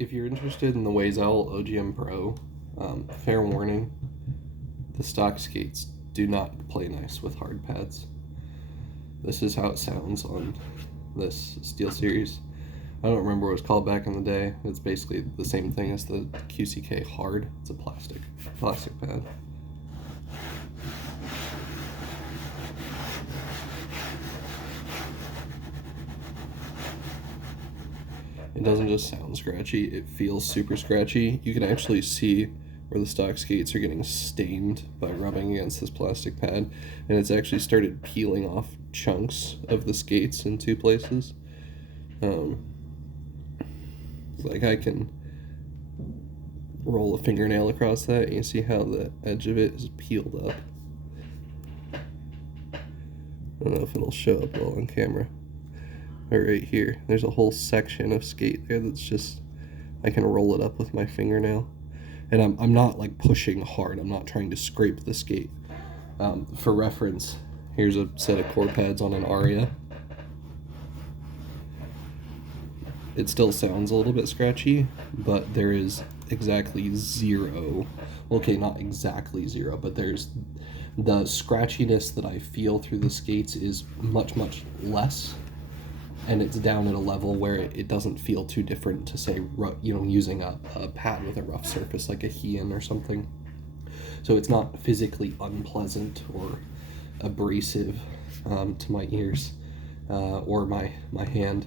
if you're interested in the Waizowl OGM Pro, fair warning, the stock skates do not play nice with hard pads. This is how it sounds on this Steel Series. I don't remember what it was called back in the day. It's basically the same thing as the QCK Hard. It's a plastic pad. It doesn't just sound scratchy, it feels super scratchy. You can actually see where the stock skates are getting stained by rubbing against this plastic pad, and it's actually started peeling off chunks of the skates in two places. Like I can roll a fingernail across that and you see how the edge of it is peeled up. I don't know if it'll show up well on camera. But right here, there's a whole section of skate there that's just, I can roll it up with my fingernail. And I'm not like pushing hard, I'm not trying to scrape the skate. For reference, here's a set of core pads on an Aria. It still sounds a little bit scratchy, but there is exactly zero, okay, not exactly zero, but there's the scratchiness that I feel through the skates is much, much less. And it's down at a level where it doesn't feel too different to say, using a pad with a rough surface like a Heian or something. So it's not physically unpleasant or abrasive to my ears or my hand.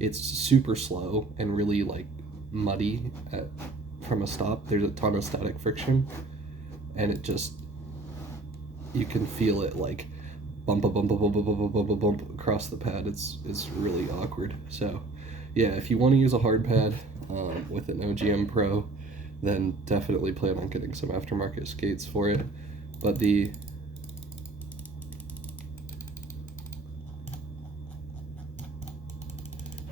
It's super slow and really like muddy from a stop. There's a ton of static friction, and it just, you can feel it like bump across the pad. It's really awkward. So yeah, if you want to use a hard pad with an OGM Pro, then definitely plan on getting some aftermarket skates for it. But the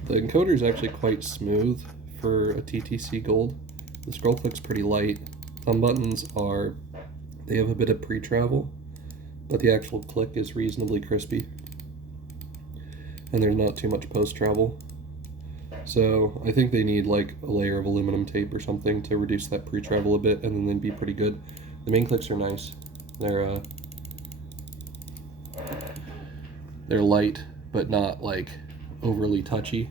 encoder is actually quite smooth for a TTC Gold. The scroll click's pretty light. Thumb buttons they have a bit of pre-travel, but the actual click is reasonably crispy, and there's not too much post-travel. So I think they need like a layer of aluminum tape or something to reduce that pre-travel a bit, and then they'd be pretty good. The main clicks are nice. They're light, but not like overly touchy,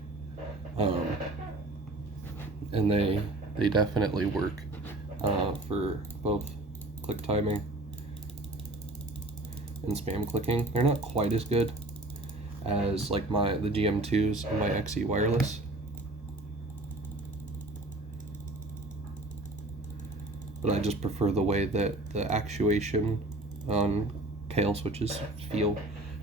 and they definitely work for both click timing and spam clicking. They're not quite as good as like the GM2s and my XE wireless, but I just prefer the way that the actuation on KL switches feel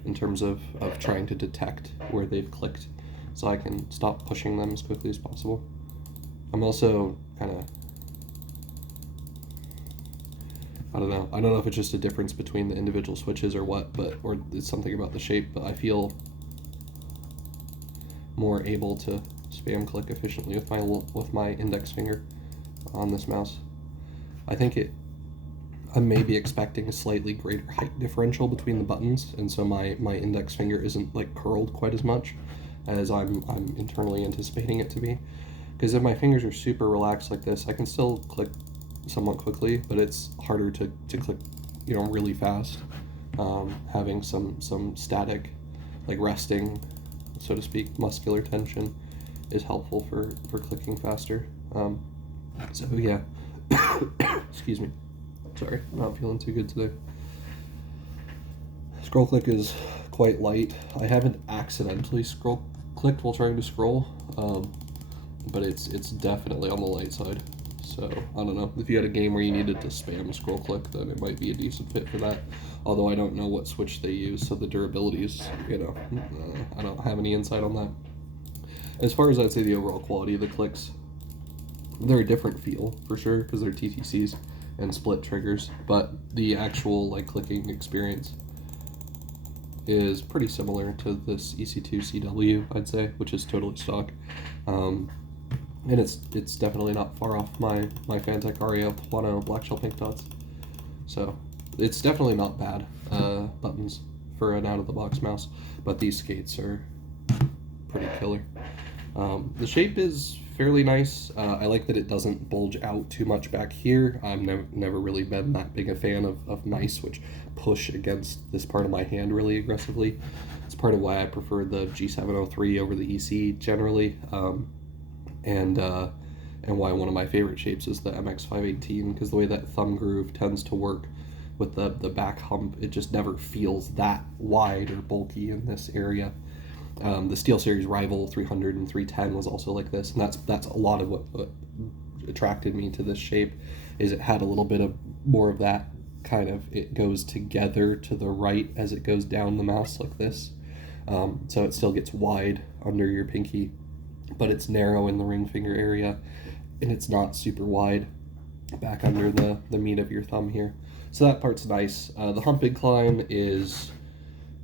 in terms of trying to detect where they've clicked, so I can stop pushing them as quickly as possible. I'm also kind of, I don't know if it's just a difference between the individual switches or what, or it's something about the shape, but I feel more able to spam click efficiently with my index finger on this mouse. I think I may be expecting a slightly greater height differential between the buttons, and so my index finger isn't like curled quite as much as I'm internally anticipating it to be. Because if my fingers are super relaxed like this, I can still click somewhat quickly, but it's harder to click, really fast. Having some static, like resting, so to speak, muscular tension is helpful for clicking faster. So yeah, excuse me. Sorry, I'm not feeling too good today. Scroll click is quite light. I haven't accidentally scroll clicked while trying to scroll, but it's definitely on the light side. So I don't know, if you had a game where you needed to spam scroll click, then it might be a decent fit for that. Although I don't know what switch they use, so the durability is, I don't have any insight on that. As far as I'd say the overall quality of the clicks, they're a different feel for sure because they're TTCs and split triggers, but the actual like clicking experience is pretty similar to this EC2 CW, I'd say, which is totally stock. And it's definitely not far off my Fantech Aria Plano Black Shell Pink Dots. So it's definitely not bad buttons for an out-of-the-box mouse, but these skates are pretty killer. The shape is fairly nice. I like that it doesn't bulge out too much back here. I've never really been that big a fan of mice which push against this part of my hand really aggressively. It's part of why I prefer the G703 over the EC generally, and why one of my favorite shapes is the MX518, because the way that thumb groove tends to work with the back hump, it just never feels that wide or bulky in this area. The SteelSeries Rival 300 and 310 was also like this, and that's a lot of what attracted me to this shape, is it had a little bit of more of that kind of, it goes together to the right as it goes down the mouse like this. So it still gets wide under your pinky, but it's narrow in the ring finger area, and it's not super wide back under the meat of your thumb here. So that part's nice. The hump incline is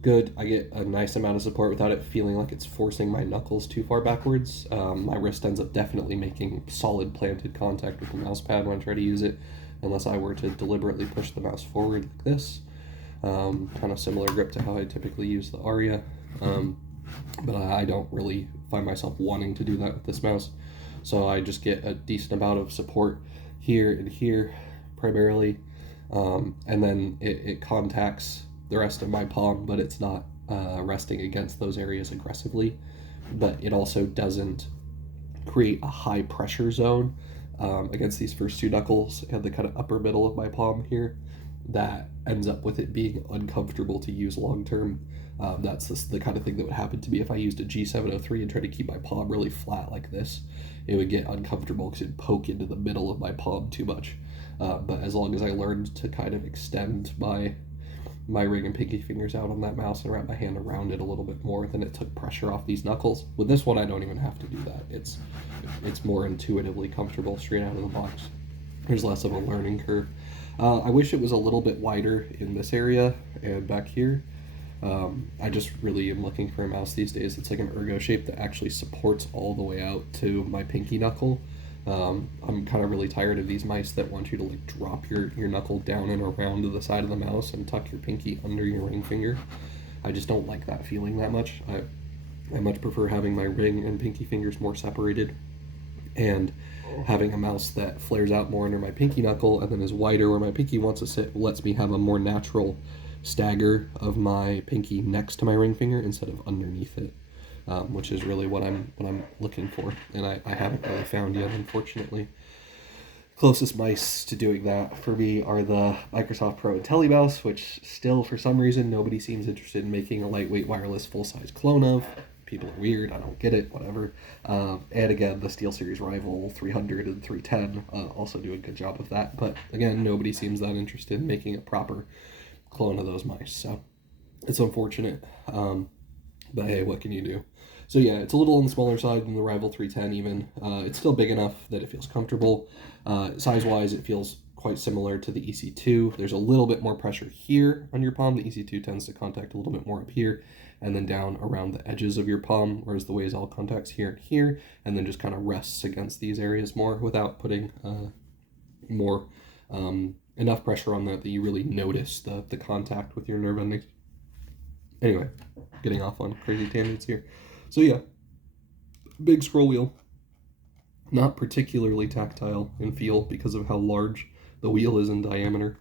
good. I get a nice amount of support without it feeling like it's forcing my knuckles too far backwards. My wrist ends up definitely making solid planted contact with the mouse pad when I try to use it, unless I were to deliberately push the mouse forward like this. Kind of similar grip to how I typically use the Aria, but I don't really find myself wanting to do that with this mouse. So I just get a decent amount of support here and here primarily, and then it contacts the rest of my palm, but it's not resting against those areas aggressively. But it also doesn't create a high pressure zone against these first two knuckles and the kind of upper middle of my palm here that ends up with it being uncomfortable to use long term. That's the kind of thing that would happen to me if I used a G703 and tried to keep my palm really flat like this. It would get uncomfortable because it'd poke into the middle of my palm too much. But as long as I learned to kind of extend my ring and pinky fingers out on that mouse and wrap my hand around it a little bit more, then it took pressure off these knuckles. With this one, I don't even have to do that. It's more intuitively comfortable straight out of the box. There's less of a learning curve. I wish it was a little bit wider in this area and back here. I just really am looking for a mouse these days that's like an ergo shape that actually supports all the way out to my pinky knuckle. I'm kind of really tired of these mice that want you to like drop your knuckle down and around to the side of the mouse and tuck your pinky under your ring finger. I just don't like that feeling that much. I much prefer having my ring and pinky fingers more separated, and having a mouse that flares out more under my pinky knuckle and then is wider where my pinky wants to sit lets me have a more natural stagger of my pinky next to my ring finger instead of underneath it, which is really what I'm looking for, and I haven't really found yet, unfortunately. Closest mice to doing that for me are the Microsoft Pro IntelliMouse, which still for some reason nobody seems interested in making a lightweight wireless full-size clone of. People are weird, I don't get it, whatever. And again, the SteelSeries Rival 300 and 310 also do a good job of that, but again, nobody seems that interested in making a proper clone of those mice, so it's unfortunate, but hey, what can you do? So yeah, it's a little on the smaller side than the Rival 310 even. It's still big enough that it feels comfortable. Size-wise, it feels quite similar to the EC2. There's a little bit more pressure here on your palm. The EC2 tends to contact a little bit more up here and then down around the edges of your palm, whereas the Waizowl contacts here and here, and then just kind of rests against these areas more without putting enough pressure on that you really notice the contact with your nerve endings. Anyway, getting off on crazy tangents here. So yeah, big scroll wheel. Not particularly tactile in feel because of how large the wheel is in diameter.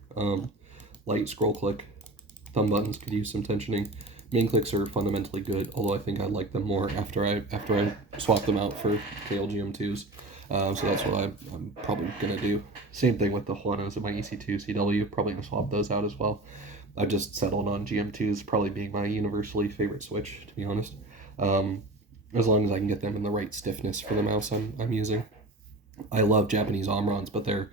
Light scroll click. Thumb buttons could use some tensioning. Main clicks are fundamentally good, although I think I'd like them more after I swap them out for KLGM2s. So that's what I'm probably going to do. Same thing with the Juanas and my EC2 CW. Probably going to swap those out as well. I just settled on GM2s probably being my universally favorite switch, to be honest. As long as I can get them in the right stiffness for the mouse I'm using. I love Japanese Omrons, but they're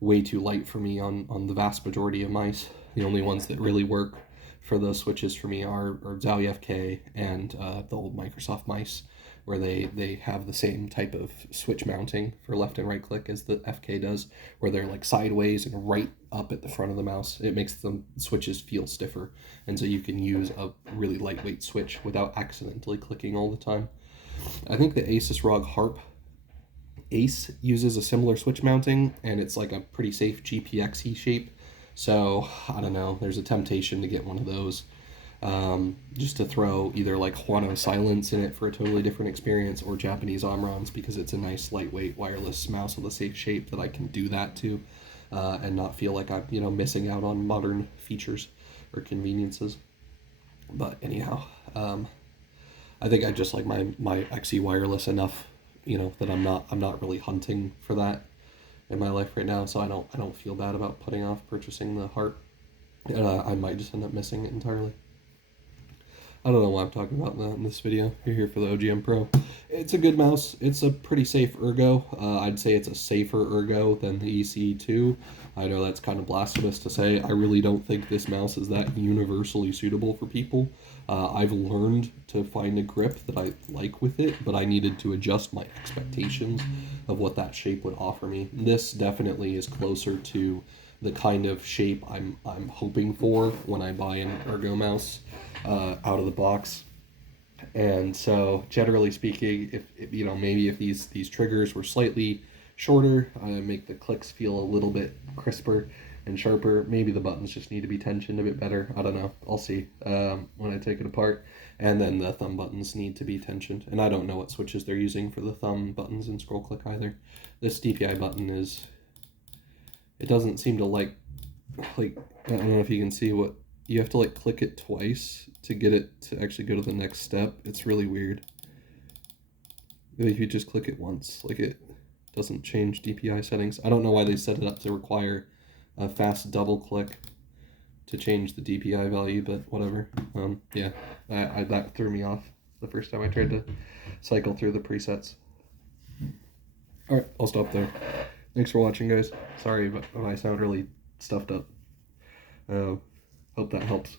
way too light for me on the vast majority of mice. The only ones that really work for those switches for me are Zowie FK and the old Microsoft mice, where they have the same type of switch mounting for left and right click as the FK does, where they're like sideways and right up at the front of the mouse. It makes the switches feel stiffer, and so you can use a really lightweight switch without accidentally clicking all the time. I think the Asus ROG Harp Ace uses a similar switch mounting, and it's like a pretty safe GPX-y shape, so I don't know, there's a temptation to get one of those. just to throw either like Huano Silence in it for a totally different experience, or Japanese Omrons because it's a nice lightweight wireless mouse with a safe shape that I can do that to, and not feel like I'm missing out on modern features or conveniences. But anyhow, I think I just like my XE wireless enough, that I'm not really hunting for that in my life right now, so I don't feel bad about putting off purchasing the Heart. I might just end up missing it entirely. I don't know why I'm talking about that in this video. You're here for the OGM Pro. It's a good mouse. It's a pretty safe ergo. I'd say it's a safer ergo than the EC2. I know that's kind of blasphemous to say. I really don't think this mouse is that universally suitable for people. I've learned to find a grip that I like with it, but I needed to adjust my expectations of what that shape would offer me. This definitely is closer to the kind of shape I'm hoping for when I buy an ergo mouse out of the box. And so, generally speaking, if maybe if these triggers were slightly shorter, make the clicks feel a little bit crisper and sharper. Maybe the buttons just need to be tensioned a bit better. I don't know. I'll see when I take it apart. And then the thumb buttons need to be tensioned. And I don't know what switches they're using for the thumb buttons and scroll click either. This DPI button it doesn't seem to like, I don't know if you can see what, you have to like click it twice to get it to actually go to the next step. It's really weird. If you just click it once, like it doesn't change DPI settings. I don't know why they set it up to require a fast double click to change the DPI value, but whatever. Yeah, that threw me off the first time I tried to cycle through the presets. Alright, I'll stop there. Thanks for watching, guys. Sorry if I sound really stuffed up. Hope that helps.